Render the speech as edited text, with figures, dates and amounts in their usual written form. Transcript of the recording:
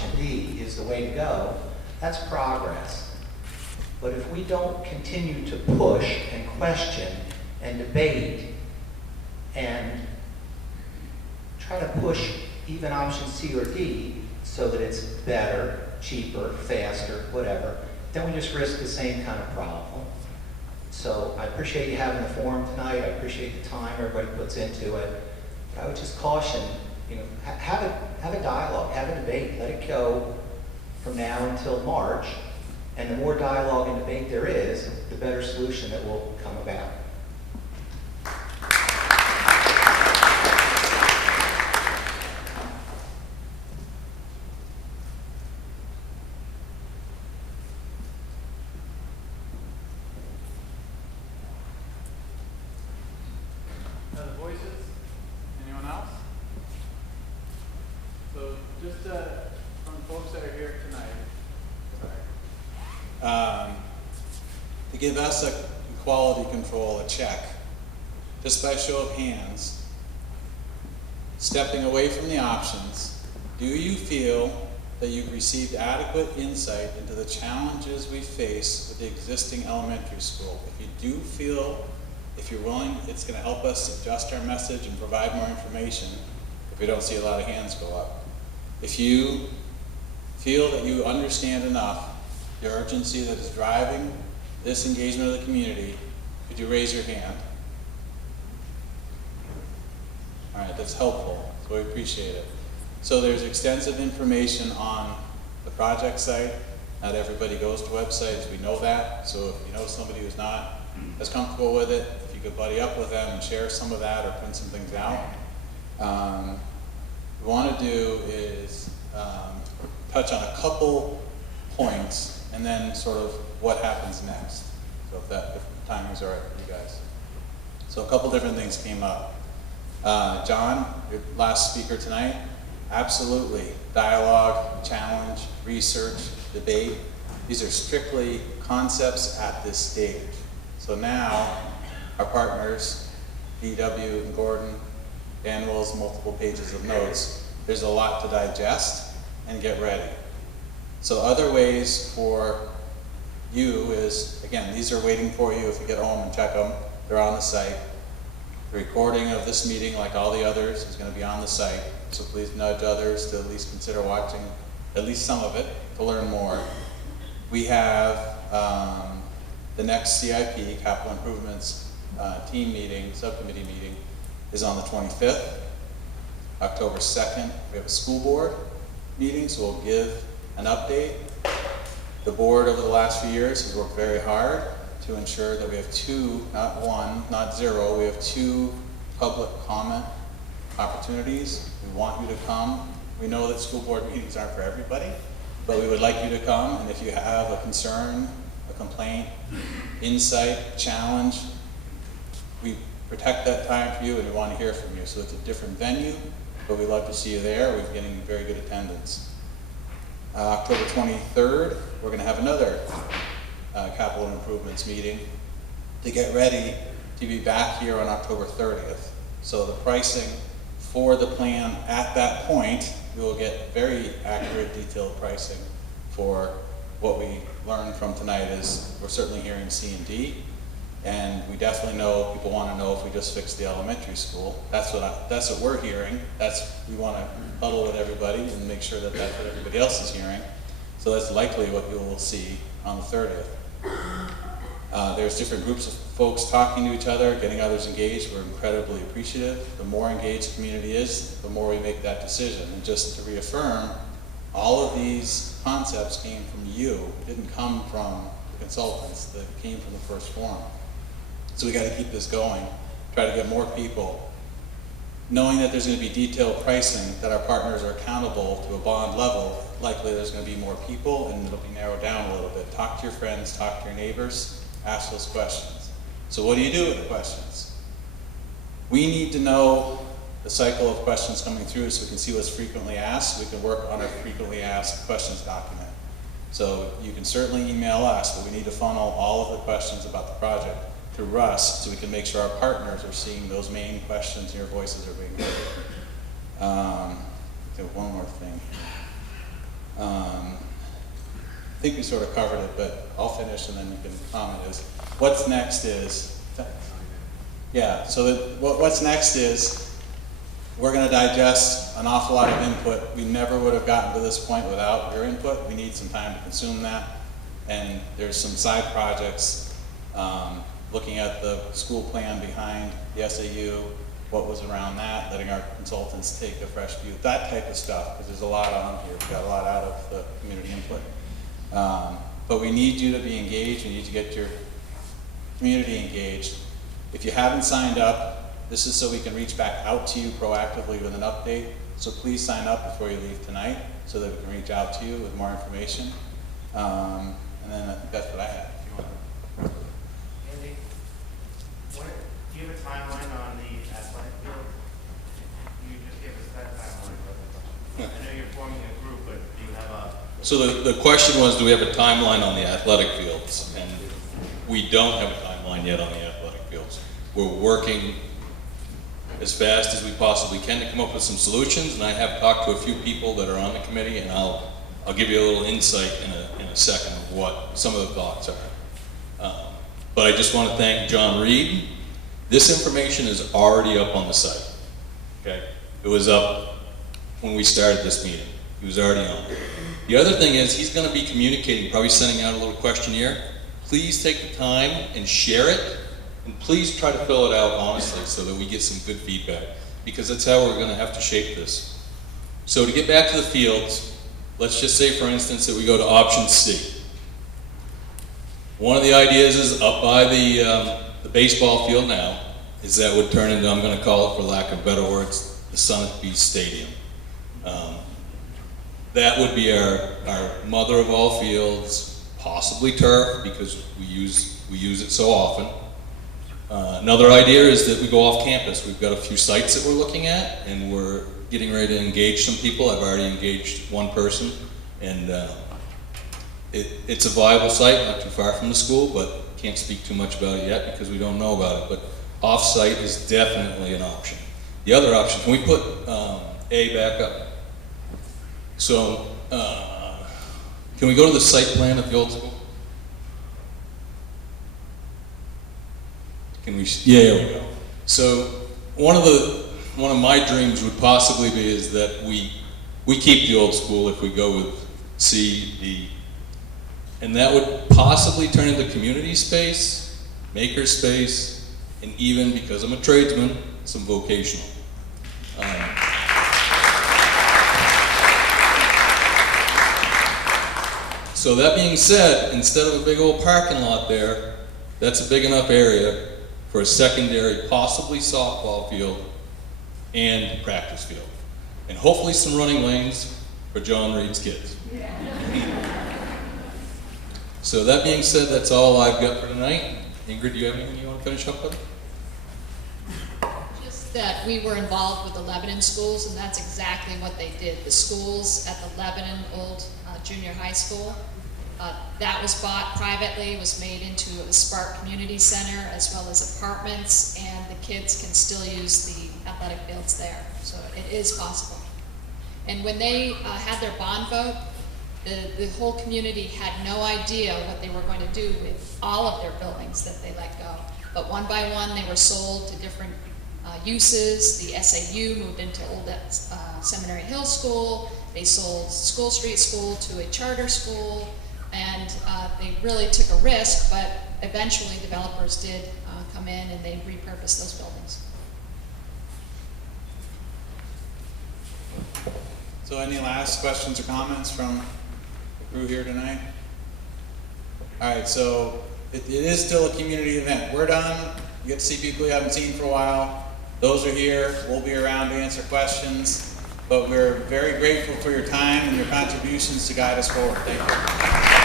option D is the way to go, that's progress. But if we don't continue to push and question and debate and try to push even option C or D so that it's better, cheaper, faster, whatever, then we just risk the same kind of problem. So I appreciate you having the forum tonight. I appreciate the time everybody puts into it. But I would just caution, have a dialogue, have a debate. Let it go from now until March. And the more dialogue and debate there is, the better solution that will come about. Other voices? Anyone else? So just from the folks that are here tonight, to give us a quality control a check, just by show of hands, stepping away from the options, do you feel that you've received adequate insight into the challenges we face with the existing elementary school? If you do feel, if you're willing, it's going to help us adjust our message and provide more information if we don't see a lot of hands go up. If you feel that you understand enough the urgency that is driving this engagement of the community, could you raise your hand? All right, that's helpful, so we appreciate it. So there's extensive information on the project site. Not everybody goes to websites, we know that. So if you know somebody who's not as comfortable with it, if you could buddy up with them and share some of that or print some things out. What we want to do is touch on a couple points and then sort of what happens next. So if the timing is all right for you guys. So a couple different things came up. John, your last speaker tonight, absolutely. Dialogue, challenge, research, debate. These are strictly concepts at this stage. So now our partners, DW and Gordon, Dan Will's multiple pages of notes, there's a lot to digest and get ready. So other ways for you is, again, these are waiting for you if you get home and check them. They're on the site. The recording of this meeting, like all the others, is going to be on the site. So please nudge others to at least consider watching at least some of it to learn more. We have the next CIP, Capital Improvements team meeting, subcommittee meeting, is on the 25th. October 2nd, we have a school board meeting, so we'll give an update. The board over the last few years has worked very hard to ensure that we have two, not one, not zero, we have two public comment opportunities. We want you to come. We know that school board meetings aren't for everybody, but we would like you to come, and if you have a concern, a complaint, insight, challenge, we protect that time for you and we want to hear from you. So it's a different venue, but we'd love to see you there. We're getting very good attendance. October 23rd, we're going to have another capital improvements meeting to get ready to be back here on October 30th. So the pricing for the plan at that point, we will get very accurate, detailed pricing for what we learned from tonight. Is we're certainly hearing C and D, and we definitely know people want to know if we just fixed the elementary school. That's what we're hearing. We want to huddle with everybody and make sure that that's what everybody else is hearing. So that's likely what you will see on the 30th. There's different groups of folks talking to each other, getting others engaged. We're incredibly appreciative. The more engaged the community is, the more we make that decision. And just to reaffirm, all of these concepts came from you. It didn't come from the consultants. That came from the first forum. So we got to keep this going, try to get more people. Knowing that there's going to be detailed pricing, that our partners are accountable to a bond level, likely there's going to be more people and it'll be narrowed down a little bit. Talk to your friends, talk to your neighbors, ask those questions. So what do you do with the questions? We need to know the cycle of questions coming through so we can see what's frequently asked. We can work on a frequently asked questions document. So you can certainly email us, but we need to funnel all of the questions about the project to Russ so we can make sure our partners are seeing those main questions and your voices are being heard. One more thing. I think we sort of covered it, but I'll finish and then you can comment is, what's next is, yeah, so what's next is, we're gonna digest an awful lot of input. We never would have gotten to this point without your input. We need some time to consume that. And there's some side projects, looking at the school plan behind the SAU, what was around that, letting our consultants take a fresh view, that type of stuff, because there's a lot on here. We got a lot out of the community input. But we need you to be engaged. We need to get your community engaged. If you haven't signed up, this is so we can reach back out to you proactively with an update. So please sign up before you leave tonight so that we can reach out to you with more information. And then I think that's what I had. If you want. Andy, do you have a timeline on the athletic field? You just gave us that timeline, but I know you're forming a group, but do you have a... So the question was, do we have a timeline on the athletic fields? And we don't have a timeline yet on the athletic fields. We're working as fast as we possibly can to come up with some solutions, and I have talked to a few people that are on the committee, and I'll give you a little insight in a second of what some of the thoughts are. But I just want to thank John Reed. This information is already up on the site. Okay, it was up when we started this meeting. He was already on. The other thing is he's going to be communicating, probably sending out a little questionnaire. Please take the time and share it, and please try to fill it out honestly so that we get some good feedback, because that's how we're going to have to shape this. So to get back to the fields, let's just say, for instance, that we go to option C. One of the ideas is up by the baseball field now, is that would turn into, I'm going to call it, for lack of better words, the Sunapee Stadium. That would be our mother of all fields, possibly turf, because we use it so often. Another idea is that we go off campus. We've got a few sites that we're looking at, and we're getting ready to engage some people. I've already engaged one person, and it's a viable site, not too far from the school, but can't speak too much about it yet because we don't know about it. But off-site is definitely an option. The other option, can we put A back up? So, can we go to the site plan at the old school? Can we? Yeah, there we go. So, one of my dreams would possibly be is that we keep the old school if we go with C, D, and that would possibly turn into community space, maker space, and even, because I'm a tradesman, some vocational. So that being said, instead of a big old parking lot there, that's a big enough area for a secondary, possibly softball field and practice field. And hopefully some running lanes for John Reed's kids. So that being said, that's all I've got for tonight. Ingrid, do you have anything you want to finish up with? Just that we were involved with the Lebanon schools, and that's exactly what they did. The schools at the Lebanon Old Junior High School, that was bought privately, was made into a Spark Community Center as well as apartments, and the kids can still use the athletic fields there. So it is possible. And when they had their bond vote, the whole community had no idea what they were going to do with all of their buildings that they let go. But one by one, they were sold to different uses. The SAU moved into Old Seminary Hill School. They sold School Street School to a charter school, and they really took a risk, but eventually developers did come in and they repurposed those buildings. So any last questions or comments from the crew here tonight? All right, so it is still a community event. We're done. You get to see people you haven't seen for a while. Those are here. We'll be around to answer questions. But we're very grateful for your time and your contributions to guide us forward. Thank you.